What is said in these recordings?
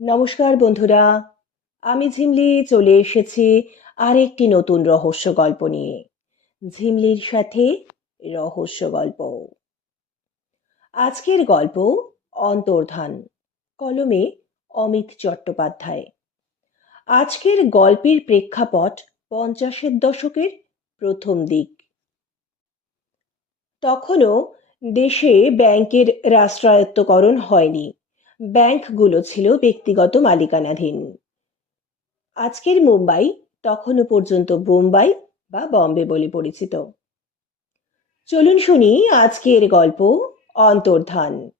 নমস্কার বন্ধুরা, আমি ঝিমলি চলে এসেছি আরেকটি নতুন রহস্য গল্প নিয়ে। ঝিমলির সাথে রহস্য গল্প। আজকের গল্প অন্তর্ধান, কলমে অমিত চট্টোপাধ্যায়। আজকের গল্পের প্রেক্ষাপট পঞ্চাশের দশকের প্রথম দিক। তখনও দেশে ব্যাংকের রাষ্ট্রায়ত্তকরণ হয়নি। ব্যাংকগুলো ছিল ব্যক্তিগত মালিকানাধীন। আজকের মুম্বাই তখনও পর্যন্ত বোম্বাই বা বম্বে বলে পরিচিত। চলুন শুনি আজকের গল্প অন্তর্ধান।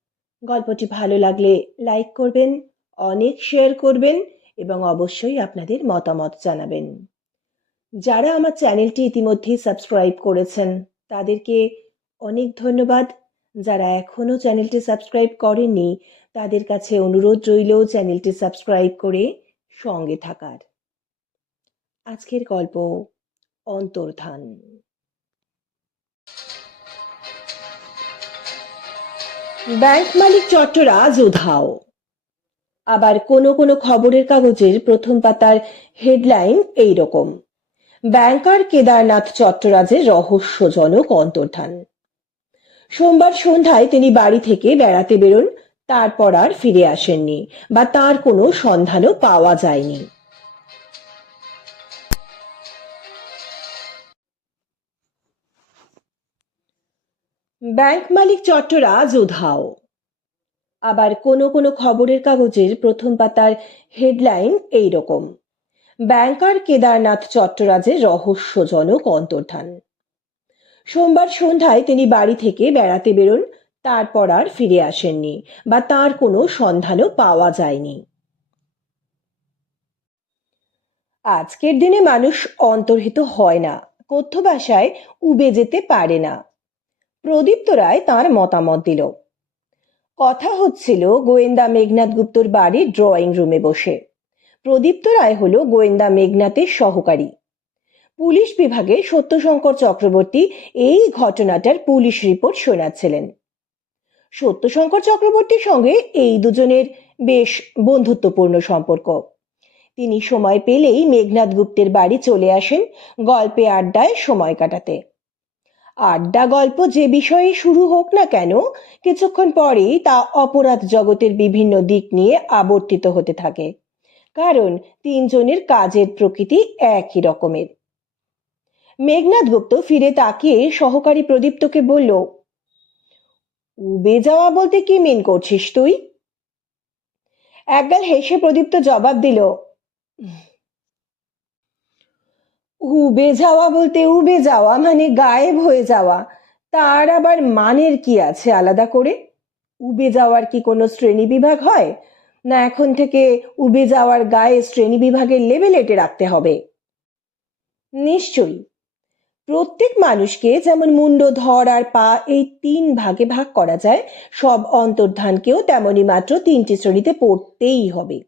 গল্পটি ভালো লাগলে লাইক করবেন, অনেক শেয়ার করবেন এবং অবশ্যই আপনাদের মতামত জানাবেন। যারা আমার চ্যানেলটি ইতিমধ্যেই সাবস্ক্রাইব করেছেন, তাদেরকে অনেক ধন্যবাদ। যারা এখনও চ্যানেলটি সাবস্ক্রাইব করেননি, তাদের কাছে অনুরোধ রইল চ্যানেলটি সাবস্ক্রাইব করে সঙ্গে থাকার। আজকের গল্প, অন্তর্ধান। ব্যাংক মালিক চট্টরাজ উধাও। আবার কোনো কোনো খবরের কাগজের প্রথম পাতার হেডলাইন এই রকম ব্যাংকার কেদারনাথ চট্টরাজের রহস্যজনক অন্তর্ধান। সোমবার সন্ধ্যায় তিনি বাড়ি থেকে বেড়াতে বেরোন, তারপর আর ফিরে আসেননি বা তার কোনো সন্ধানও পাওয়া যায়নি। ব্যাংক মালিক চট্টরাজ উধাও। আবার কোনো কোনো খবরের কাগজের প্রথম পাতার হেডলাইন এই রকম ব্যাংকার কেদারনাথ চট্টরাজের রহস্যজনক অন্তর্ধান। সোমবার সন্ধ্যায় তিনি বাড়ি থেকে বেড়াতে বেরোন, তারপর আর ফিরে আসেননি বা তার কোনো সন্ধানও পাওয়া যায়নি। আজকের দিনে মানুষ অন্তর্হিত হয় না, কথ্য ভাষায় উবে যেতে পারে না। প্রদীপ্ত রায় তাঁর মতামত দিল। কথা হচ্ছিল গোয়েন্দা মেঘনাথ গুপ্তর বাড়ির ড্রয়িং রুমে বসে। প্রদীপ্ত রায় হলো গোয়েন্দা মেঘনাথের সহকারী। পুলিশ বিভাগে সত্যশঙ্কর চক্রবর্তী এই ঘটনাটার পুলিশ রিপোর্ট শোনাচ্ছিলেন। সত্যশঙ্কর চক্রবর্তীর সঙ্গে এই দুজনের বেশ বন্ধুত্বপূর্ণ সম্পর্ক। তিনি সময় পেলেই মেঘনাথ গুপ্তের বাড়ি চলে আসেন গল্পে আড্ডায় সময় কাটাতে। আড্ডা গল্প যে বিষয়ে শুরু হোক না কেন, কিছুক্ষণ পরেই তা অপরাধ জগতের বিভিন্ন দিক নিয়ে আবর্তিত হতে থাকে। কারণ তিনজনের কাজের প্রকৃতি একই রকমের। মেঘনাথ গুপ্ত ফিরে তাকিয়ে সহকারী প্রদীপ্তকে বলল, উবে যাওয়া বলতে কি মিন করছিস তুই? একগাল হেসে প্রদীপ্ত জবাব দিল, উবে যাওয়া বলতে উবে যাওয়া মানে গায়েব হয়ে যাওয়া। তার আবার মানের কি আছে আলাদা করে? উবে যাওয়ার কি কোনো শ্রেণি বিভাগ হয়? না এখন থেকে উবে যাওয়ার গায়ে শ্রেণি বিভাগের লেবেল এটে রাখতে হবে? নিশ্চয়ই। প্রত্যেক মানুষকে যেমন মুন্ড ধর আর পা এই তিন ভাগে ভাগ করা যায়, সব অন্তর্ধানকেও তেমনি মাত্র তিনটি শ্রেণীতে পড়তেই হবে।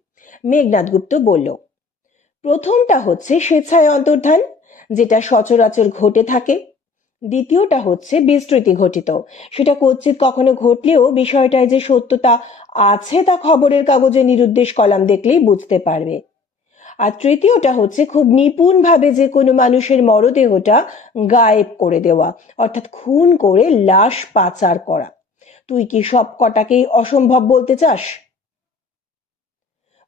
মেঘনাথ গুপ্ত বলল, প্রথমটা হচ্ছে স্বেচ্ছায় অন্তর্ধান, যেটা সচরাচর ঘটে থাকে। দ্বিতীয়টা হচ্ছে বিস্তৃতি ঘটিত, সেটা কচ্ছিত কখনো ঘটলেও বিষয়টায় যে সত্যতা আছে তা খবরের কাগজে নিরুদ্দেশ কলাম দেখলেই বুঝতে পারবে। আর তৃতীয়টা হচ্ছে খুব নিপুণভাবে যে কোনো মানুষের মরদেহটা গায়েব করে দেওয়া, অর্থাৎ খুন করে লাশ পাচার করা। তুই কি সব কটাকেই অসম্ভব বলতে চাস?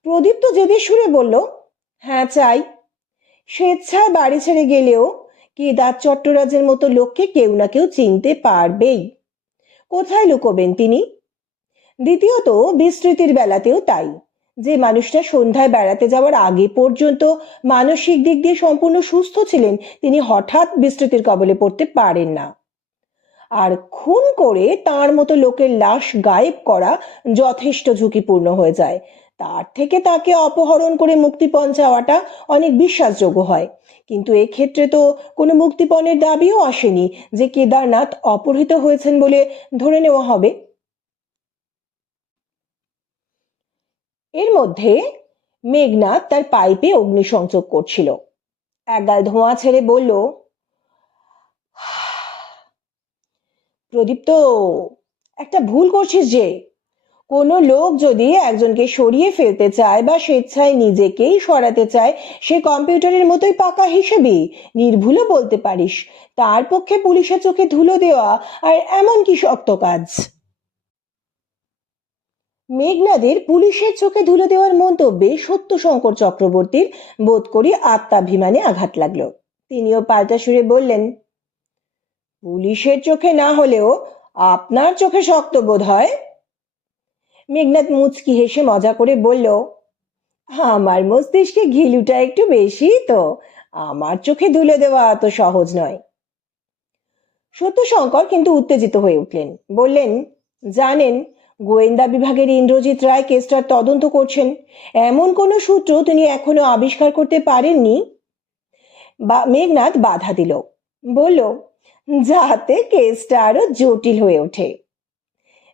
প্রদীপ তো জেদের সুরে বলল হ্যাঁ চাই। স্বেচ্ছায় বাড়ি ছেড়ে গেলেও কেদার চট্টরাজের মতো লোককে কেউ না কেউ চিনতে পারবেই। কোথায় লুকোবেন তিনি? দ্বিতীয়ত, বিস্তৃতির বেলাতেও তাই। যে মানুষটা সন্ধ্যায় বেড়াতে যাওয়ার আগে পর্যন্ত মানসিক দিক দিয়ে সম্পূর্ণ সুস্থ ছিলেন, তিনি হঠাৎ বিস্তৃতির কবলে পড়তে পারেন না। আর খুন করে তার মতো লোকের লাশ গায়েব করা যথেষ্ট ঝুঁকিপূর্ণ হয়ে যায়। তার থেকে তাকে অপহরণ করে মুক্তিপণ চাওয়াটা অনেক বিশ্বাসযোগ্য হয়। কিন্তু এক্ষেত্রে তো কোনো মুক্তিপণের দাবিও আসেনি যে কেদারনাথ অপহৃত হয়েছেন বলে ধরে নেওয়া হবে। এর মধ্যে মেঘনাথ তার পাইপে অগ্নিসংযোগ করছিল। একগাল ধোঁয়া ছেড়ে বলল প্রদীপ্ত একটা ভুল করছিস যে। কোনো লোক যদি একজনকে সরিয়ে ফেলতে চায় বা স্বেচ্ছায় নিজেকেই সরাতে চায়, সে কম্পিউটারের মতোই পাকা হিসেবে নির্ভুলও বলতে পারিস। তার পক্ষে পুলিশের চোখে ধুলো দেওয়া আর এমন কি শক্ত কাজ। মেঘনাদের পুলিশের চোখে ধুলো দেওয়ার মন্তব্যে সত্য শঙ্কর চক্রবর্তীর বোধ করি আত্মাভিমানে আঘাত লাগল। তিনিও পাল্টা সুরে বললেন, পুলিশের চোখে না হলেও আপনার চোখে শক্ত বোধ হয়? মেঘনাথ মুচকি হেসে মজা করে বলল, আমার মস্তিষ্কে ঘিলুটা একটু বেশি তো, আমার চোখে ধুলে দেওয়া এত সহজ নয়। সত্য শঙ্কর কিন্তু উত্তেজিত হয়ে উঠলেন, বললেন, জানেন গোয়েন্দা বিভাগের ইন্দ্রজিৎ রায় কেসটার তদন্ত করছেন। এমন কোনো সূত্র তিনি এখনও আবিষ্কার করতে পারেননি? বা মেঘনাথ বাধা দিল। বলল, যাতে কেসটা আরও জটিল হয়ে ওঠে।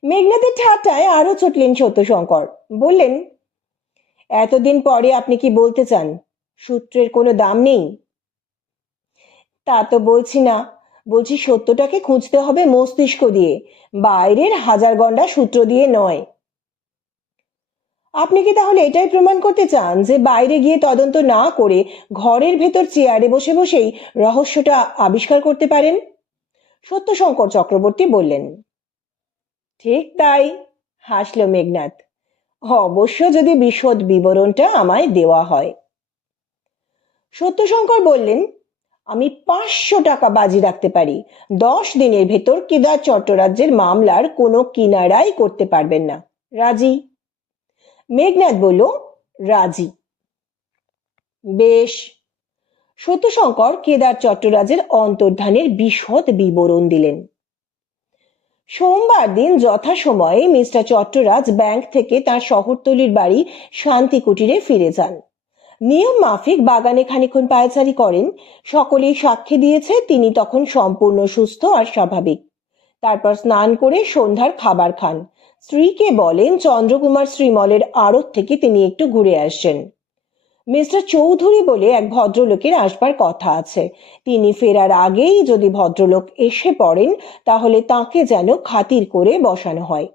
মেঘনাথের ঠাট্টায় আরও চটলেন সত্যশঙ্কর। বললেন, এতদিন পরে আপনি কি বলতে চান? সূত্রের কোনো দাম নেই? তা তো বলছি না। বলছি সত্যটাকে খুঁজতে হবে মস্তিষ্ক দিয়ে। বাইরের হাজার গন্ডা সূত্র দিয়ে নয়। আপনি কি তাহলে এটাই প্রমাণ করতে চান যে বাইরে গিয়ে তদন্ত না করে ঘরের ভেতর চেয়ারে বসে বসেই রহস্যটা আবিষ্কার করতে পারেন? সত্যশঙ্কর চক্রবর্তী বললেন। ঠিক তাই, হাসল মেঘনাথ। অবশ্য যদি বিশদ বিবরণটা আমায় দেওয়া হয়। সত্যশঙ্কর বললেন আমি পাঁচশো টাকা বাজি রাখতে পারি। দশ দিনের ভেতর কেদার চট্টরাজ্যের মামলার কোনো কিনারাই করতে পারবেন না। রাজি? মেঘনাথ বলল, রাজি। বেশ। সত্যশঙ্কর কেদার চট্টরাজের অন্তর্ধানের বিশদ বিবরণ দিলেন। সোমবার দিন যথাসময়ে মিস্টার চট্টরাজ ব্যাংক থেকে তার শহরতলির বাড়ি শান্তি কুটিরে ফিরে যান। নিয়ম মাফিক বাগানে খানিক্ষণ পায়চারি করেন। সকলেই সাক্ষী দিয়েছে, তিনি তখন সম্পূর্ণ সুস্থ আর স্বাভাবিক। তারপর স্নান করে সন্ধ্যার খাবার খান। স্ত্রীকে বলেন, চন্দ্রকুমার শ্রীমলের আড়ত থেকে তিনি একটু ঘুরে আসছেন মিস্টার চৌধুরী বলে এক ভদ্রলোকের আসবার কথা আছে। তিনি ফেরার আগেই যদি ভদ্রলোক এসে পড়েন, তাহলে তাকে যেন খাতির করে বসানো হয়।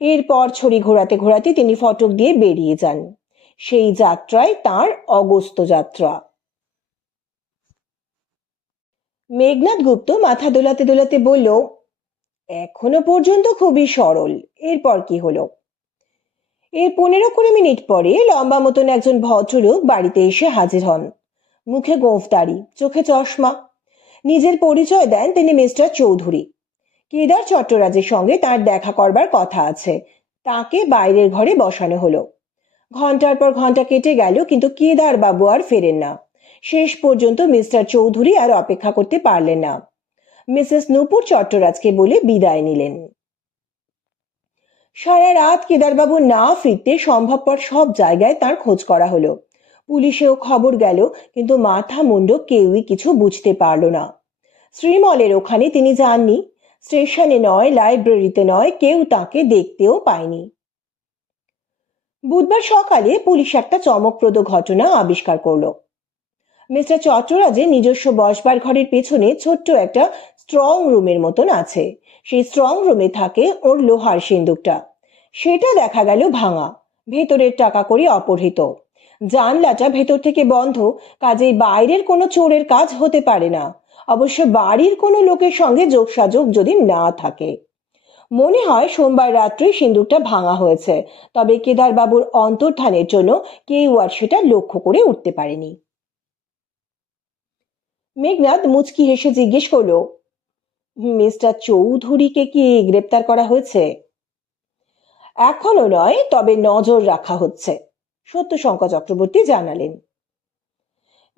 এরপর ছড়ি ঘোরাতে ঘোরাতে তিনি ফটক দিয়ে বেরিয়ে যান। সেই যাত্রায় তার অগস্ত যাত্রা। মেঘনাথ গুপ্ত মাথা দোলাতে দোলাতে বলল, এখনও পর্যন্ত খুবই সরল। এরপর কি হলো? এর পনেরো কুড়ি মিনিট পরে লম্বা মতন একজন ভদ্রলোক বাড়িতে এসে হাজির হন। মুখে গোঁফদাড়ি চোখে চশমা। নিজের পরিচয় দেন তিনি মিস্টার চৌধুরী। কেদার চট্টরাজের সঙ্গে তার দেখা করবার কথা আছে। তাকে বাইরের ঘরে বসানো হলো। ঘণ্টার পর ঘণ্টা কেটে গেল, কিন্তু কেদার বাবু আর ফেরেন না। শেষ পর্যন্ত মিস্টার চৌধুরী আর অপেক্ষা করতে পারলেন না। মিসেস নূপুর চট্টরাজকে বলে বিদায় নিলেন। সারা রাত কেদারবাবু না ফিরতে সম্ভবপর সব জায়গায় তার খোঁজ করা হলো। পুলিশেও খবর গেল, কিন্তু মাথা মুন্ড কেউই কিছু বুঝতে পারল না। শ্রীমলের ওখানে তিনি যাননি। স্টেশনে নয়, লাইব্রেরিতে নয়, কেউ তাকে দেখতেও পায়নি। বুধবার সকালে পুলিশ একটা চমকপ্রদ ঘটনা আবিষ্কার করল। মিস্টার চট্টরাজের নিজস্ব বসবার ঘরের পেছনে ছোট্ট একটা স্ট্রং রুমের মতন আছে। সেই স্ট্রং রুমে থাকে ওর লোহার সিন্দুকটা। সেটা দেখা গেল ভাঙা। ভেতরের টাকা করি অপহৃত। জানলাটা ভেতর থেকে বন্ধ, কাজেই বাইরের কোনো চোরের কাজ হতে পারে না। অবশ্য বাড়ির কোনো লোকের সঙ্গে যোগসাযোগ যদি না থাকে। মনে হয় সোমবার রাত্রে সিন্দুকটা ভাঙা হয়েছে। তবে কেদারবাবুর অন্তর্ধানের জন্য কেউ আর সেটা লক্ষ্য করে উঠতে পারেনি। মেঘনাথ মুচকি হেসে জিজ্ঞেস করল, মিস্টার চৌধুরীকে কি গ্রেপ্তার করা হয়েছে? এখনও নয়, তবে নজর রাখা হচ্ছে সত্য শঙ্কর চক্রবর্তী জানালেন।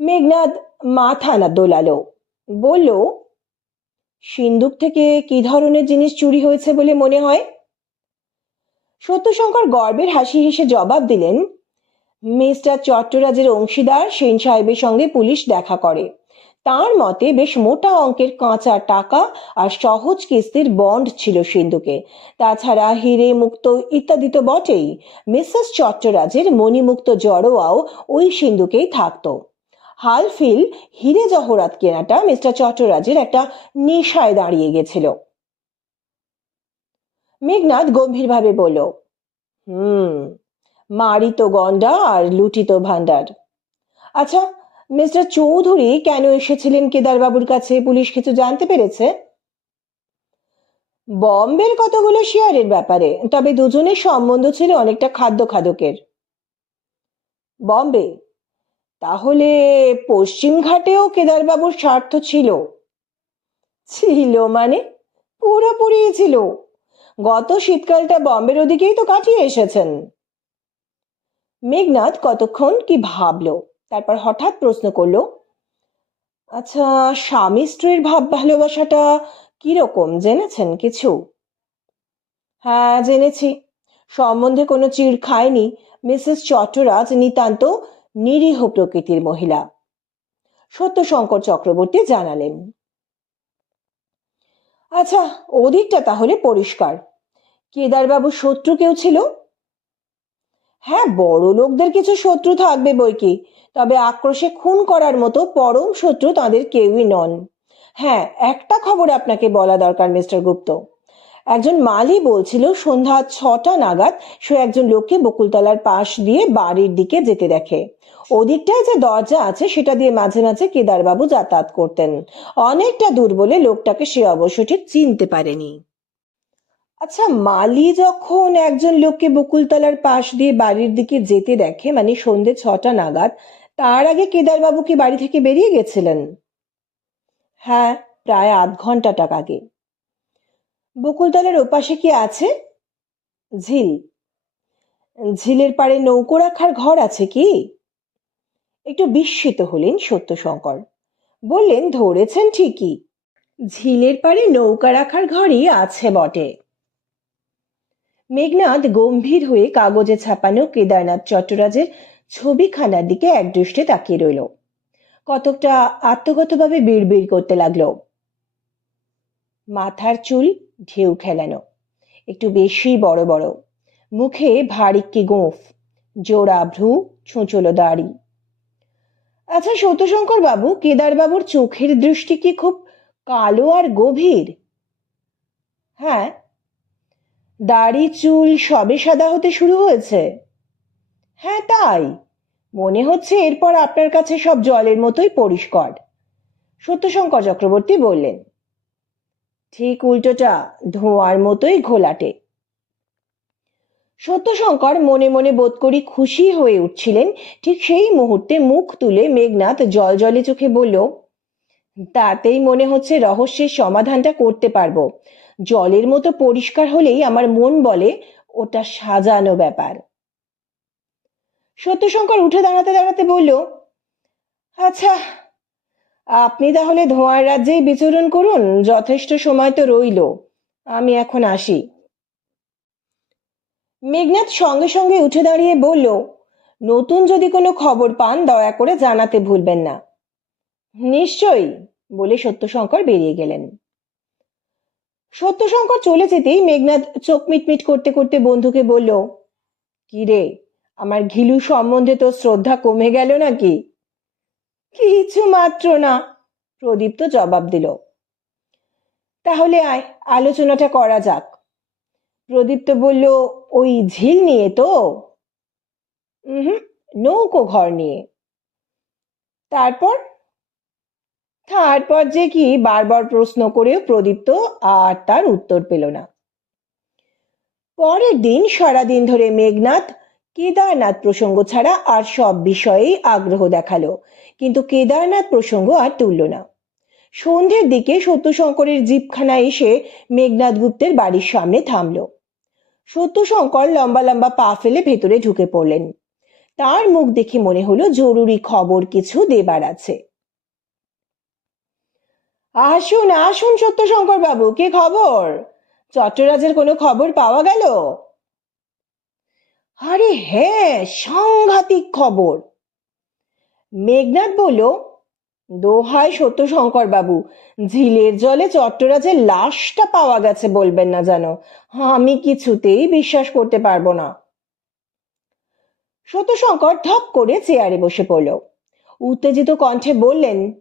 মেঘনাথ মাথা না দোলালো, বলল সিন্দুক থেকে কি ধরনের জিনিস চুরি হয়েছে বলে মনে হয়? সত্যশঙ্কর গর্বের হাসি হেসে জবাব দিলেন, মিস্টার চট্টরাজের অংশীদার সেন সাহেবের সঙ্গে পুলিশ দেখা করে। তার মতে বেশ মোটা অঙ্কের কাঁচা টাকা আর সহজ কিস্তির বন্ড ছিল সিন্ধুকে। তাছাড়া হিরে মুক্ত ইত্যাদি তো বটেই মিসেস চট্টরাজের মণিমুক্ত জড়োয়াও ওই সিন্ধুকেই থাকতো। হালফিল হিরে জহরাত কেনাটা মিস্টার চট্টরাজের একটা নেশায় দাঁড়িয়ে গেছিল। মেঘনাথ গম্ভীরভাবে বলল, হুম, মারিত গন্ডা আর লুটিত ভান্ডার আচ্ছা মিস্টার চৌধুরী কেন এসেছিলেন কেদারবাবুর কাছে? পুলিশ কিছু জানতে পেরেছে? বম্বের কতগুলো শেয়ারের ব্যাপারে, তবে দুজনের সম্বন্ধ ছিল অনেকটা খাদ্য খাদকের। বম্বে তাহলে পশ্চিম ঘাটেও কেদারবাবুর স্বার্থ ছিল? ছিল মানে? পুরোপুরি ছিল। গত শীতকালটা বম্বের ওদিকেই তো কাটিয়ে এসেছেন। মেঘনাথ কতক্ষণ কি ভাবলো? তারপর হঠাৎ প্রশ্ন করল আচ্ছা স্বামী স্ত্রীর ভাব ভালোবাসাটা কীরকম? জেনেছেন কিছু? হ্যাঁ জেনেছি। সম্বন্ধে কোনো চিড় খায়নি। মিসেস চট্টরাজ নিতান্ত নিরীহ প্রকৃতির মহিলা। সত্যশঙ্কর চক্রবর্তী জানালেন। আচ্ছা ওদিকটা তাহলে পরিষ্কার। কেদারবাবু শত্রু কেউ ছিল? হ্যাঁ বড় লোকদের কিছু শত্রু থাকবে বই কি, তবে আক্রোশে খুন করার মতো পরম শত্রু তাদের কেউই নন। হ্যাঁ একটা খবর আপনাকে বলা দরকার, মিস্টার গুপ্ত। একজন মালি বলছিল সন্ধ্যা ছটা নাগাদ সে একজন লোককে বকুলতলার পাশ দিয়ে বাড়ির দিকে যেতে দেখে। ওদিকটায় যে দরজা আছে, সেটা দিয়ে মাঝে মাঝে কেদারবাবু যাতায়াত করতেন। অনেকটা দূর বলে লোকটাকে সে অবশ্য ঠিক চিনতে পারেনি। আচ্ছা মালি যখন একজন লোককে বকুলতলার পাশ দিয়ে বাড়ির দিকে যেতে দেখে মানে সন্ধে ছটা নাগাদ, তার আগে কেদারবাবু কি বাড়ি থেকে বেরিয়ে গেছিলেন? হ্যাঁ প্রায় আধ ঘন্টাটা আগে। বকুলতলার ওপাশে কি আছে? ঝিল। ঝিলের পাড়ে নৌকো রাখার ঘর আছে কি? একটু বিস্মিত হলেন সত্যশঙ্কর। বললেন, ধরেছেন ঠিকই। ঝিলের পাড়ে নৌকা রাখার ঘরই আছে বটে। মেঘনাথ গম্ভীর হয়ে কাগজে ছাপানো কেদারনাথ চট্টরাজের ছবিখানার দিকে একদৃষ্টে তাকিয়ে রইল। কতকটা আত্মগতভাবে বিড়বিড় করতে লাগল। মাথার চুল ঢেউ খেলানো, একটু বেশি বড় বড়। মুখে ভারিক্কি গোঁফ, জোড়া ভ্রু, ছুঁচলো দাড়ি। আচ্ছা সত্যশঙ্কর বাবু কেদার বাবুর চোখের দৃষ্টি কি খুব কালো আর গভীর? হ্যাঁ। দাড়ি, চুল সবে সাদা হতে শুরু হয়েছে। হ্যাঁ তাই। মনে হচ্ছে এরপর আপনার কাছে সব জলের মতোই পরিষ্কার। সত্যশঙ্কর চক্রবর্তী বললেন, ঠিক উল্টোটা, ধোঁয়ার মতোই ঘোলাটে। সত্যশঙ্কর মনে মনে বোধ করি খুশি হয়ে উঠছিলেন। ঠিক সেই মুহূর্তে মুখ তুলে মেঘনাথ জল জলে চোখে বলল, তাতেই মনে হচ্ছে রহস্যের সমাধানটা করতে পারব। জলের মতো পরিষ্কার হলেই আমার মন বলে, ওটা সাজানো ব্যাপার। সত্যশঙ্কর উঠে দাঁড়াতে দাঁড়াতে বলল আচ্ছা আপনি তাহলে ধোঁয়ার রাজ্যেই বিচরণ করুন, যথেষ্ট সময় তো রইল। আমি এখন আসি। মেঘনাথ সঙ্গে সঙ্গে উঠে দাঁড়িয়ে বলল, নতুন যদি কোনো খবর পান, দয়া করে জানাতে ভুলবেন না। নিশ্চয়ই, বলে সত্যশঙ্কর বেরিয়ে গেলেন। সত্যশঙ্কর চলে যেতেই মেঘনাথ চোখ মিটমিট করতে করতে বন্ধুকে বলল, কি রে, আমার ঘিলু সম্বন্ধে তো শ্রদ্ধা কমে গেল নাকি? কিছু মাত্র না, প্রদীপ্ত জবাব দিল। তাহলে আয়, আলোচনাটা করা যাক। প্রদীপ্ত বলল, ওই ঝিল নিয়ে তো? হুম, নৌকো ঘর নিয়ে। তারপর? তারপর যে কি, বারবার প্রশ্ন করেও প্রদীপ্ত আর তার উত্তর পেল না। পরের দিন সারাদিন ধরে মেঘনাথ কেদারনাথ প্রসঙ্গ ছাড়া আর সব বিষয়েই আগ্রহ দেখাল, কিন্তু কেদারনাথ প্রসঙ্গ আর তুলল না। সন্ধ্যের দিকে সত্যশঙ্করের জিপখানা এসে মেঘনাথ গুপ্তের বাড়ির সামনে থামল। সত্যশঙ্কর লম্বা লম্বা পা ফেলে ভেতরে ঢুকে পড়লেন। তার মুখ দেখে মনে হলো জরুরি খবর কিছু দেবার আছে। আসুন আসুন সত্যশঙ্কর বাবু, কে খবর? চট্টরাজের কোনো খবর পাওয়া গেল? আরে হ্যাঁ সাংঘাতিক খবর। মেঘনাথ বলল দোহাই সত্যশঙ্কর বাবু, ঝিলের জলে চট্টরাজের লাশটা পাওয়া গেছে বলবেন না যেন। আমি কিছুতেই বিশ্বাস করতে পারব না। সত্যশঙ্কর ধপ করে চেয়ারে বসে পড়ল। উত্তেজিত কণ্ঠে বললেন,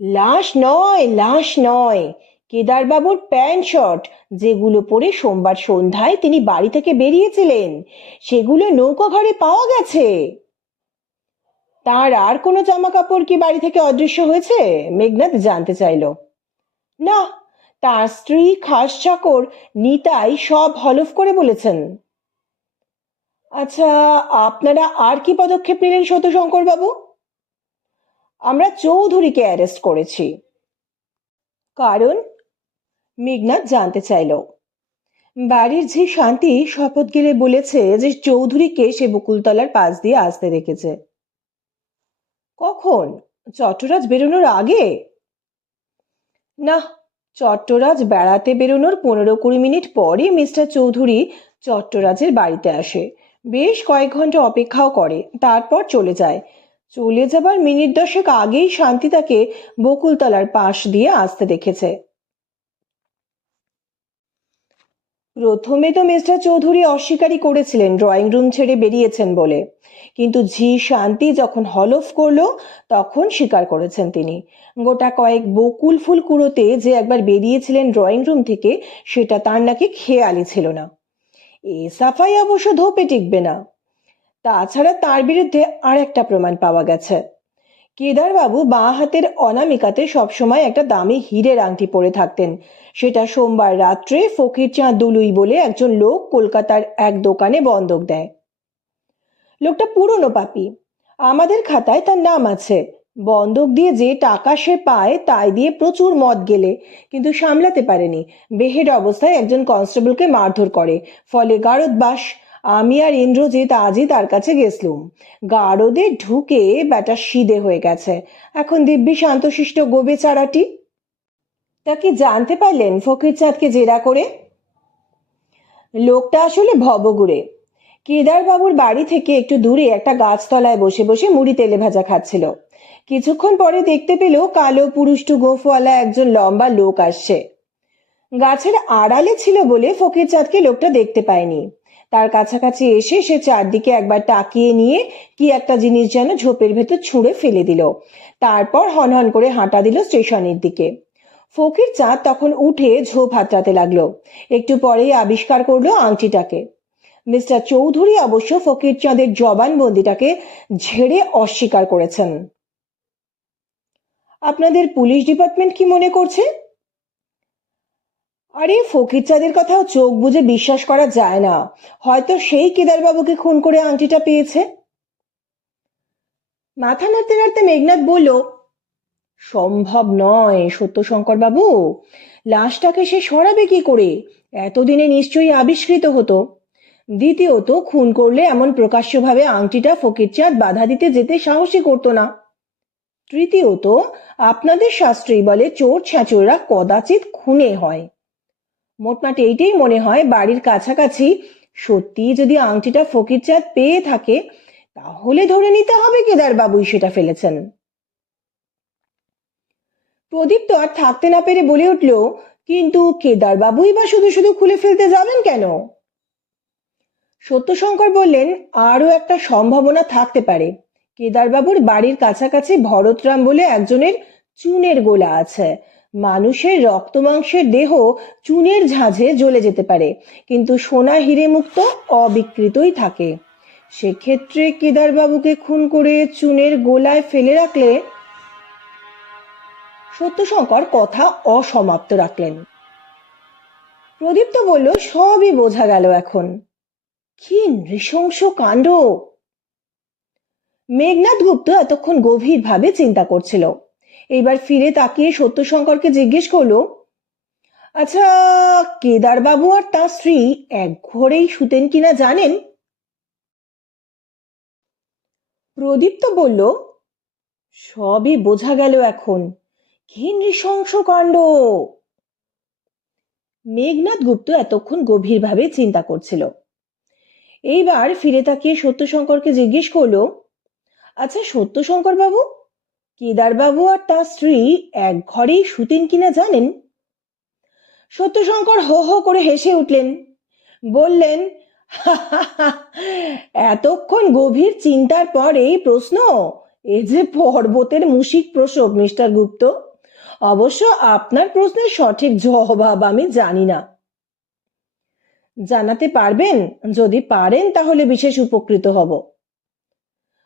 লাশ নয় লাশ নয়। কেদারবাবুর প্যান্ট শার্ট, যেগুলো পরে সোমবার সন্ধ্যায় তিনি বাড়ি থেকে বেরিয়েছিলেন, সেগুলো নৌকা ঘরে পাওয়া গেছে। তার আর কোনো জামা কাপড় কি বাড়ি থেকে অদৃশ্য হয়েছে? মেঘনাথ জানতে চাইল। না, তার স্ত্রী খাস চাকর নিতাই সব হলফ করে বলেছেন। আচ্ছা আপনারা আর কি পদক্ষেপ নিলেন শতশঙ্কর বাবু আমরা চৌধুরীকে অ্যারেস্ট করেছি। কারণ? মেঘনাথ জানতে চাইল। বাড়ির ঝি শান্তি, শপথ গেলে বলেছে যে চৌধুরীকে সে বকুলতলার পাশ দিয়ে আসতে দেখেছে। কখন? চট্টরাজ বেরোনোর আগে? না চট্টরাজ বেড়াতে বেরোনোর পনেরো কুড়ি মিনিট পরই মিস্টার চৌধুরী চট্টরাজের বাড়িতে আসে। বেশ কয়েক ঘণ্টা অপেক্ষাও করে, তারপর চলে যায়। চলে যাবার মিনিট দশেক আগেই শান্তি তাকে বকুলতলার পাশ দিয়ে আসতে দেখেছে। প্রথমে তো মিস্টার চৌধুরী অস্বীকারই করেছিলেন, ড্রয়িং রুম ছেড়ে বেরিয়েছেন বলে। কিন্তু ঝি শান্তি যখন হলফ করল, তখন স্বীকার করেছেন তিনি। গোটা কয়েক বকুল ফুল কুড়োতে যে একবার বেরিয়েছিলেন ড্রয়িং রুম থেকে, সেটা তার নাকি খেয়ালই ছিল না। এ সাফাই অবশ্য ধোপে টিকবে না। তাছাড়া তার বিরুদ্ধে আর একটা প্রমাণ পাওয়া গেছে। কেদারবাবু বাঁ হাতের অনামিকাতে সবসময় একটা দামি হীরের আংটি পরে থাকতেন। সেটা সোমবার রাত্রে ফকির চাঁদ দুলুই বলে একজন লোক কলকাতার এক দোকানে বন্ধক দেয়। লোকটা পুরনো পাপি। আমাদের খাতায় তার নাম আছে। বন্ধক দিয়ে যে টাকা সে পায়, তাই দিয়ে প্রচুর মদ গেলে, কিন্তু সামলাতে পারেনি। বেহেড অবস্থায় একজন কনস্টেবলকে মারধর করে। ফলে গারদবাস আমি আর ইন্দ্রজিৎ আজই তার কাছে গেছলুম। গারদে ঢুকে ব্যাটা সিদে হয়ে গেছে। এখন দিব্যি শান্তশিষ্ট গোবে চারাটি তা কি জানতে পারলেন ফকির চাঁদকে জেরা করে? লোকটা আসলে ভবগুড়ে কেদারবাবুর বাড়ি থেকে একটু দূরে একটা গাছতলায় বসে বসে মুড়ি তেলে ভাজা খাচ্ছিল। কিছুক্ষণ পরে দেখতে পেল কালো পুরুষ্টু গোফওয়ালা একজন লম্বা লোক আসছে। গাছের আড়ালে ছিল বলে ফকির চাঁদকে লোকটা দেখতে পায়নি। তার কাছাকাছি এসে সে চারদিকে একবার তাকিয়ে নিয়ে কি একটা জিনিস যেন ঝোপের ভেতর ছুঁড়ে ফেলে দিল। তারপর হনহন করে হাঁটা দিল স্টেশনের দিকে। ফকির চাঁদ তখন উঠে ঝোপ হাতড়াতে লাগল। একটু পরেই আবিষ্কার করল আংটিটাকে। মিস্টার চৌধুরী অবশ্য ফকির চাঁদের জবানবন্দিটাকে ঝেড়ে অস্বীকার করেছেন। আপনাদের পুলিশ ডিপার্টমেন্ট কি মনে করছে? আরে ফকির চাঁদের কথাও চোখ বুঝে বিশ্বাস করা যায় না। হয়তো সেই কেদারবাবুকে খুন করে আংটিটা পেয়েছে। মাথা নাড়তে নাড়তে মেঘনাথ বলল, সম্ভব নয় সত্যশঙ্কর বাবু লাশটাকে সে সরাবে কি করে? এতদিনে নিশ্চয়ই আবিষ্কৃত হতো। দ্বিতীয়ত, খুন করলে এমন প্রকাশ্যভাবে আংটিটা ফকিরচাঁদ বাধা দিতে যেতে সাহসী করতো না। তৃতীয়ত, আপনাদের শাস্ত্রেই বলে চোর ছ্যাঁচোররা কদাচিৎ খুনে হয়। মোটমাট এইটাই মনে হয় বাড়ির কাছাকাছি। সত্যি যদি আংটিটা ফকিরচাঁদ পেয়ে থাকে, তাহলে ধরে নিতে হবে কেদার বাবুই সেটা ফেলেছেন। প্রদীপ তো আর থাকতে না পেরে বলে উঠল, কিন্তু কেদার বাবুই বা শুধু শুধু খুলে ফেলতে যাবেন কেন? সত্যশঙ্কর বললেন, আরও একটা সম্ভাবনা থাকতে পারে। কেদারবাবুর বাড়ির কাছাকাছি ভরতরাম বলে একজনের চুনের গোলা আছে। মানুষের রক্ত মাংসের দেহ চুনের ঝাঁঝে জ্বলে যেতে পারে, কিন্তু সোনা হিরে মুক্ত অবিকৃতই থাকে। সেক্ষেত্রে কেদারবাবুকে খুন করে চুনের গোলায় ফেলে রাখলে সত্যশঙ্কর কথা অসমাপ্ত রাখলেন। প্রদীপ তো বলল, সবই বোঝা গেল এখন। কি নৃশংস কাণ্ড! মেঘনাথ গুপ্ত এতক্ষণ গভীরভাবে চিন্তা করছিল। এইবার ফিরে তাকিয়ে সত্যশঙ্করকে জিজ্ঞেস করল আচ্ছা কেদারবাবু আর তার স্ত্রী এক ঘরেই শুতেন কিনা জানেন? প্রদীপ তো বলল, সবই বোঝা গেল এখন। কি নৃশংস কাণ্ড? মেঘনাথ গুপ্ত এতক্ষণ গভীরভাবে চিন্তা করছিল। এইবার ফিরে তাকিয়ে সত্যশঙ্করকে জিজ্ঞেস করল আচ্ছা সত্যশঙ্কর বাবু কেদারবাবু আর তার স্ত্রী এক ঘরেই শুতেন কিনা জানেন? সত্যশঙ্কর হো হো করে হেসে উঠলেন। বললেন এতক্ষণ গভীর চিন্তার পর এই প্রশ্ন? এ যে পর্বতের মুশিক প্রসব, মিস্টার গুপ্ত। অবশ্য আপনার প্রশ্নের সঠিক জবাব আমি জানি না। জানাতে পারবেন? যদি পারেন তাহলে বিশেষ উপকৃত হব।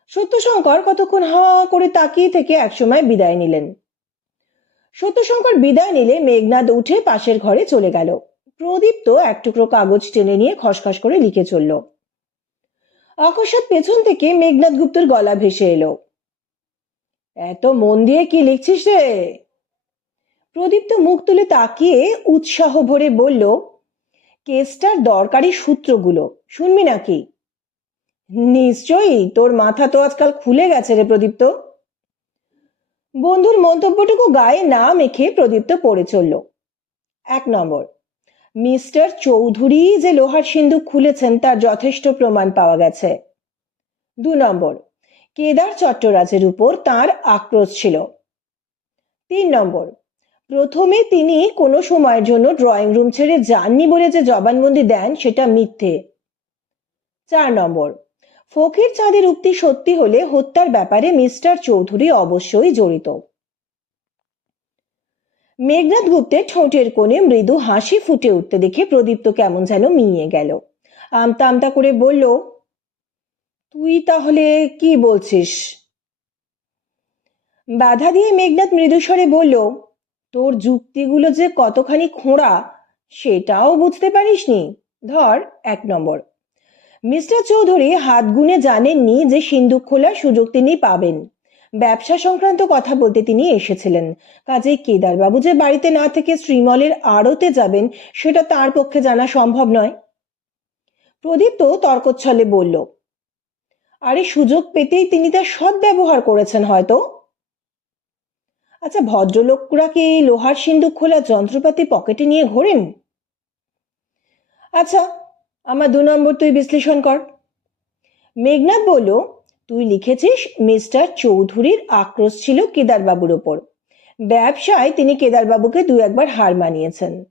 সত্যশঙ্কর কতক্ষণ হা করে তাকিয়ে থেকে একসময় বিদায় নিলেন। সত্যশঙ্কর বিদায় নিলে মেঘনাদ উঠে পাশের ঘরে চলে গেল। প্রদীপ তো এক টুকরো কাগজ টেনে নিয়ে খসখস করে লিখে চলল। অকস্মাৎ পেছন থেকে মেঘনাথ গুপ্তর গলা ভেসে এলো। এত মন দিয়ে কি লিখছিস রে? প্রদীপ তো মুখ তুলে তাকিয়ে উৎসাহ ভরে বলল, কেসটার দরকারি সূত্রগুলো, শুনবি নাকি? নিশ্চয়ই, তোর মাথা তো আজকাল খুলে গেছে রে প্রদীপ্ত। বন্ধুর মন্তব্যটুকু গায়ে না মেখে প্রদীপ্ত পড়ে চলল। এক নম্বর, মিস্টার চৌধুরী যে লোহার সিন্ধুক খুলেছেন তার যথেষ্ট প্রমাণ পাওয়া গেছে। দু নম্বর, কেদার চট্টরাজের উপর তার আক্রোশ ছিল। তিন নম্বর, প্রথমে তিনি কোনো সময়ের জন্য ড্রয়িং রুম ছেড়ে যাননি বলে যে জবানবন্দি দেন সেটা মিথ্যে। চার নম্বর ফকির চাঁদের উক্তি সত্যি হলে হত্যার ব্যাপারে মিস্টার চৌধুরী অবশ্যই জড়িত। মেঘনাথ গুপ্তের ঠোঁটের কোণে মৃদু হাসি ফুটে উঠতে দেখে প্রদীপ্ত কেমন যেন মিইয়ে গেল। আমতা আমতা করে বলল, তুই তাহলে কি বলছিস? বাধা দিয়ে মেঘনাথ মৃদুস্বরে বলল, তোর যুক্তিগুলো যে কতখানি খোঁড়া, সেটাও বুঝতে পারিসনি। ধর, এক নম্বর। মিস্টার চৌধুরী হাত গুনে জানেননি যে সিন্ধুক খোলার সুযোগ তিনি পাবেন। ব্যবসা সংক্রান্ত কথা বলতে তিনি এসেছিলেন। কাজেই কেদারবাবু যে বাড়িতে না থেকে শ্রীমলের আড়তে যাবেন, সেটা তার পক্ষে জানা সম্ভব নয়। প্রদীপ তো তর্কচ্ছলে বলল, আরে, সুযোগ পেতেই তিনি তার সৎ ব্যবহার করেছেন হয়তো? আচ্ছা ভদ্রলোকরা কি লোহার সিন্ধুক খোলা যন্ত্রপাতি পকেটে নিয়ে ঘোরেন? আচ্ছা আমার দু নম্বর তুই বিশ্লেষণ কর। মেঘনাথ বলল, তুই লিখেছিস মিস্টার চৌধুরীর আক্রোশ ছিল কেদারবাবুর ওপর। ব্যবসায় তিনি কেদারবাবুকে দু একবার হার মানিয়েছেন।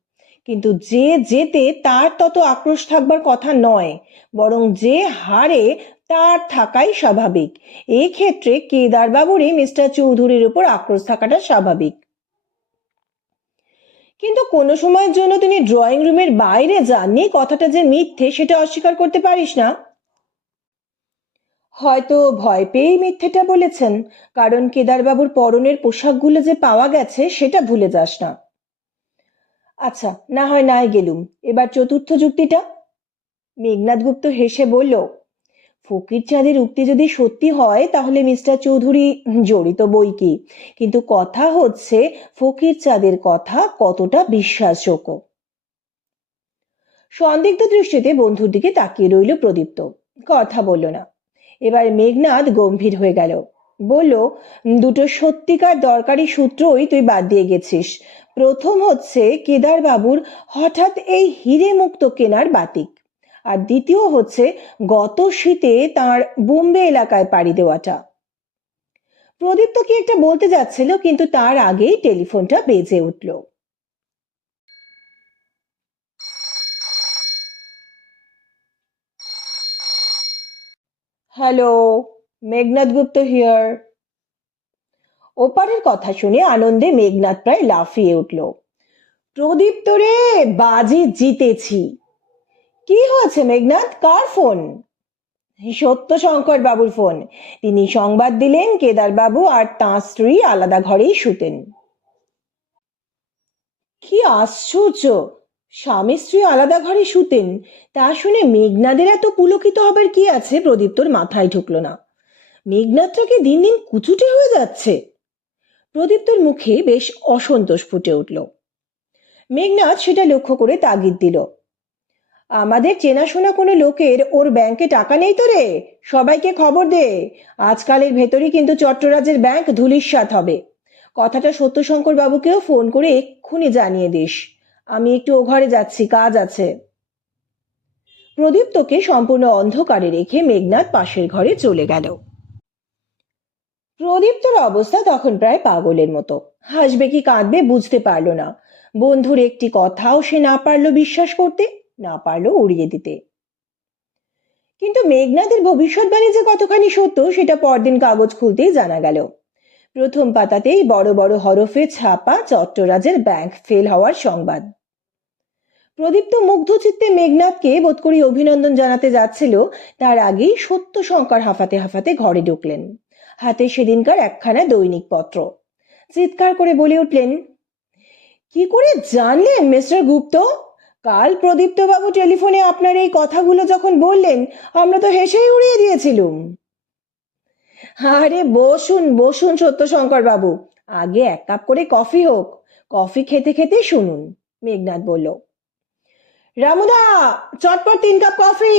কিন্তু যে যেতে তার তত আক্রোশ থাকবার কথা নয়, বরং যে হারে তার থাকাই স্বাভাবিক। এই ক্ষেত্রে কেদারবাবুরই মিস্টার চৌধুরীর উপর আক্রোশ থাকাটা স্বাভাবিক। কিন্তু কোনো সময়ের জন্য তিনি ড্রয়িং রুমের বাইরে যাননি। কথাটা যে মিথ্যে, সেটা অস্বীকার করতে পারিস না। হয়তো ভয় পেয়েই মিথ্যেটা বলেছেন, কারণ কেদারবাবুর পরনের পোশাকগুলো যে পাওয়া গেছে, সেটা ভুলে যাস না। আচ্ছা না হয় নাই গেলুম। এবার চতুর্থ যুক্তিটা? মেঘনাথ গুপ্ত হেসে বলল ফকির চাঁদের উক্তি যদি সত্যি হয়, তাহলে মিস্টার চৌধুরী জড়িত বই কি? কিন্তু কথা হচ্ছে ফকির চাঁদের কথা কতটা বিশ্বাসযোগ্য? সন্দিগ্ধ দৃষ্টিতে বন্ধুর দিকে তাকিয়ে রইল প্রদীপ্ত। কথা বলল না। এবার মেঘনাথ গম্ভীর হয়ে গেল। বলল, দুটো সত্যিকার দরকারি সূত্রই তুই বাদ দিয়ে গেছিস। প্রথম হচ্ছে কেদার বাবুর হঠাৎ এই হিরে মুক্ত কেনার বাতিক। আর দ্বিতীয় হচ্ছে গত শীতে তার বোম্বে এলাকায় পাড়ি দেওয়াটা। প্রদীপ তো কি একটা বলতে যাচ্ছিল, কিন্তু তার আগেই টেলিফোনটা বেজে উঠল। Hello, Meghnath Gupta here. ওপারের কথা শুনে আনন্দে মেঘনাথ প্রায় লাফিয়ে উঠল। প্রদীপ তোরে বাজি জিতেছি। কি হয়েছে মেঘনাথ? কার ফোন? সত্য শঙ্কর বাবুর ফোন। তিনি সংবাদ দিলেন কেদার বাবু আর তাঁর স্ত্রী আলাদা ঘরেই শুতেন। কি আশ্চর্য! স্বামী স্ত্রী আলাদা ঘরে শুতেন। তা শুনে মেঘনাদের এত পুলকিত হবার কি আছে প্রদীপ তোর মাথায় ঢুকলো না। মেঘনাথটাকে দিন দিন কুচুটে হয়ে যাচ্ছে? প্রদীপ্তর মুখে বেশ অসন্তোষ ফুটে উঠল। মেঘনাথ সেটা লক্ষ্য করে তাগিদ দিল। আমাদের চেনাশোনা কোনো লোকের ওর ব্যাংকে টাকা নেই তো রে? সবাইকে খবর দে। আজকালের ভেতরই কিন্তু চট্টরাজের ব্যাংক ধুলিস্বাত হবে। কথাটা সত্যশঙ্কর বাবুকেও ফোন করে এক্ষুনি জানিয়ে দিস। আমি একটু ও ঘরে যাচ্ছি, কাজ আছে। প্রদীপ্তকে সম্পূর্ণ অন্ধকারে রেখে মেঘনাথ পাশের ঘরে চলে গেল। প্রদীপ্তর অবস্থা তখন প্রায় পাগলের মতো। হাসবে কি কাঁদবে বুঝতে পারল না। বন্ধুর একটি কথাও সে না পারল বিশ্বাস করতে। না পারল উড়িয়ে দিতে। কিন্তু মেঘনাদের ভবিষ্যৎবাণী যে কতখানি সত্য, সেটা পরদিন কাগজ খুলতেই জানা গেল। প্রথম পাতাতেই বড় বড় হরফে ছাপা চট্টরাজের ব্যাংক ফেল হওয়ার সংবাদ। প্রদীপ্ত মুগ্ধচিত্তে মেঘনাথকে বোধ করি অভিনন্দন জানাতে যাচ্ছিল, তার আগেই সত্য শঙ্কর হাঁফাতে হাঁফাতে ঘরে ঢুকলেন। হাতে সেদিনকার একখানা দৈনিক পত্র। চিৎকার করে বলে উঠলেন, কি করে জানলেন, মিস্টার গুপ্ত? কাল প্রদীপ্ত বাবু টেলিফোনে আপনার এই কথাগুলো যখন বললেন, আমরা তো হেসেই উড়িয়ে দিয়েছিলুম। আরে বসুন বসুন সত্যশঙ্কর বাবু আগে এক কাপ করে কফি হোক, কফি খেতে খেতে শুনুন মেঘনাথ বলল। রামুদা, চটপট তিন কাপ কফি।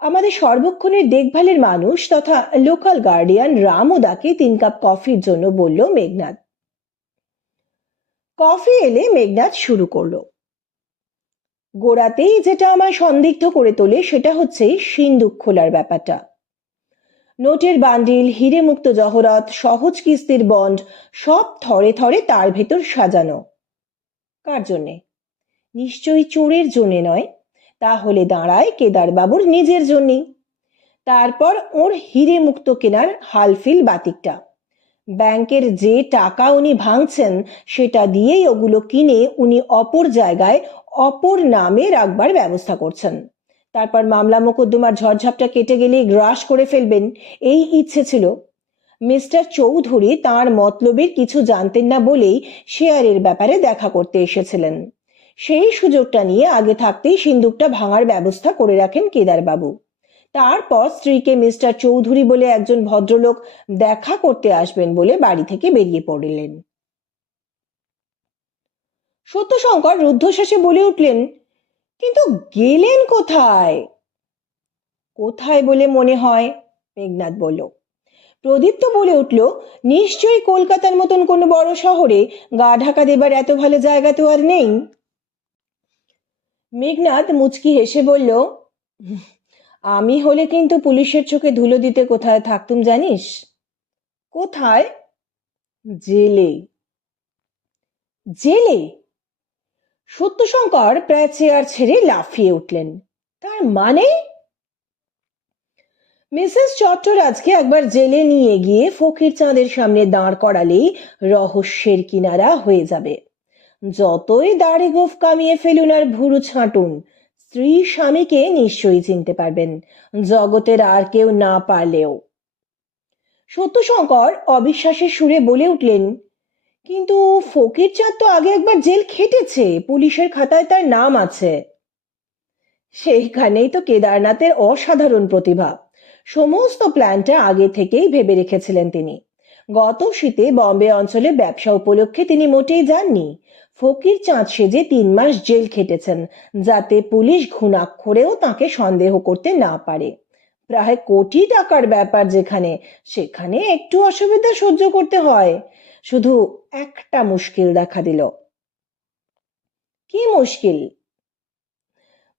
আমাদের সর্বক্ষণের দেখভালের মানুষ তথা লোকাল গার্ডিয়ান রামুদাকে তিন কাপ কফির জন্য বলল মেঘনাথ কফি এলে মেঘনাথ শুরু করল। গোড়াতেই যেটা আমায় সন্দিগ্ধ করে তোলে সেটা হচ্ছে সিন্দুক খোলার ব্যাপারটা। নোটের বান্ডিল হিরে মুক্ত জহরত, সহজ কিস্তির বন্ড, সব থরে থরে তার ভেতর সাজানো। কার জন্যে? নিশ্চয়ই চোরের জন্যে নয়। তাহলে দাঁড়ায় কেদারবাবুর নিজের জন্যেই। তারপর ওর হিরে মুক্ত কেনার হালফিল বাতিকটা। ব্যাংকের যে টাকা উনি ভাঙছেন, সেটা দিয়েই ওগুলো কিনে উনি অপর জায়গায় অপর নামে রাখবার ব্যবস্থা করছেন। তারপর মামলা মোকদ্দমার ঝড়ঝাপটা কেটে গেলে গ্রাস করে ফেলবেন, এই ইচ্ছে ছিল। মিস্টার চৌধুরী তার মতলবের কিছু জানতেন না বলেই শেয়ারের ব্যাপারে দেখা করতে এসেছিলেন। সেই সুযোগটা নিয়ে আগে থাকতেই সিন্দুকটা ভাঙার ব্যবস্থা করে রাখেন কেদারবাবু। তারপর স্ত্রীকে মিস্টার চৌধুরী বলে একজন ভদ্রলোক দেখা করতে আসবেন বলে বাড়ি থেকে বেরিয়ে পড়লেন। সত্যশঙ্কর রুদ্ধশ্বাসে বলে উঠলেন, কিন্তু গেলেন কোথায়? কোথায় বলে মনে হয়? মেঘনাথ বলল। প্রদীপ্ত বলে উঠল, নিশ্চয়ই কলকাতার মতন কোনো বড় শহরে গা ঢাকা দেবার এত ভালো জায়গা তো আর নেই? মেঘনাথ মুচকি হেসে বলল আমি হলে কিন্তু পুলিশের চোখে ধুলো দিতে কোথায় থাকতুম জানিস? কোথায়? জেলে। জেলে? সত্যশঙ্কর প্রায় চেয়ার ছেড়ে লাফিয়ে উঠলেন। তার মানে? মিসেস চট্টরাজকে একবার জেলে নিয়ে গিয়ে ফকির চাঁদের সামনে দাঁড় করালেই রহস্যের কিনারা হয়ে যাবে। যতই দাড়ি গোফ কামিয়ে ফেলুন আর ভুরু ছাঁটুন স্ত্রী স্বামীকে নিশ্চয়ই চিনতে পারবেন। জগতের আর কেউ না পারলেও। সত্যশঙ্কর অবিশ্বাসের সুরে বলে উঠলেন, কিন্তু ফকির চাঁদ তো আগে একবার জেল খেটেছে, পুলিশের খাতায় তার নাম আছে। সেইখানেই তো কেদারনাথের অসাধারণ প্রতিভা। সমস্ত প্ল্যানটা আগে থেকেই ভেবে রেখেছিলেন তিনি। গত শীতে বম্বে অঞ্চলে ব্যবসা উপলক্ষে তিনি মোটেই যাননি। ফকির চাঁদ সেজে তিন মাস জেল খেটেছেন, যাতে পুলিশ ঘুণাক্ষরেও তাকে সন্দেহ করতে না পারে। প্রায় কোটি টাকার ব্যাপার যেখানে, সেখানে একটু অসুবিধা সহ্য করতে হয়। শুধু একটা মুশকিল দেখা দিল। কি মুশকিল?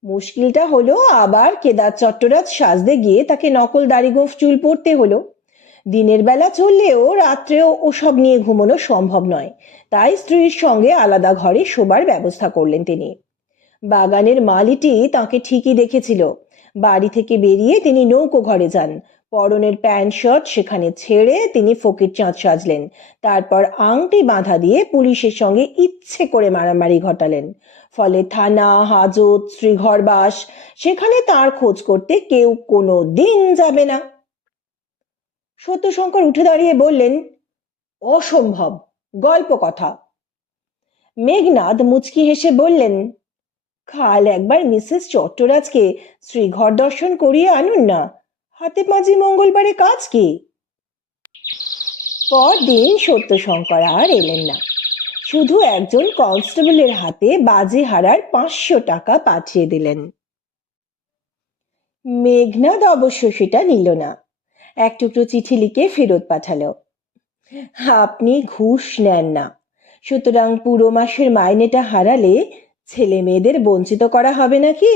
মুশকিলটা হলো আবার কেদার চট্টরাজ সাজতে গিয়ে তাকে নকল দাড়িগোফ চুল পড়তে হলো। দিনের বেলা চললেও রাত্রেও ওসব নিয়ে ঘুমানো সম্ভব নয়। তাই স্ত্রীর সঙ্গে আলাদা ঘরে শোবার ব্যবস্থা করলেন তিনি। বাগানের মালিটি তাকে ঠিকই দেখেছিল। বাড়ি থেকে বেরিয়ে তিনি নৌকো ঘরে যান। পরনের প্যান্ট, শার্ট সেখানে ছেড়ে তিনি ফকির চাঁদ সাজলেন। তারপর আংটি বাঁধা দিয়ে পুলিশের সঙ্গে ইচ্ছে করে মারামারি ঘটালেন। ফলে থানা, হাজত, শ্রীঘরবাস, সেখানে তার খোঁজ করতে কেউ কোনো দিন যাবে না। সত্যশঙ্কর উঠে দাঁড়িয়ে বললেন, অসম্ভব, গল্প কথা। মেঘনাদ মুচকি হেসে বললেন, কাল একবার মিসেস চট্টরাজকে শ্রীঘর দর্শন করিয়ে আনুন না। হাতে পাঁজি মঙ্গলবারে কাজ কি? পরদিন সত্যশঙ্কর আর এলেন না। শুধু একজন কনস্টেবলের হাতে বাজি হারার পাঁচশো টাকা পাঠিয়ে দিলেন। মেঘনাদ অবশ্য সেটা নিল না। এক টুকরো চিঠি লিখে ফেরত পাঠালো। আপনি ঘুষ নেন না। সুতরাং পুরো মাসের মাইনেটা হারালে ছেলে মেয়েদের বঞ্চিত করা হবে নাকি?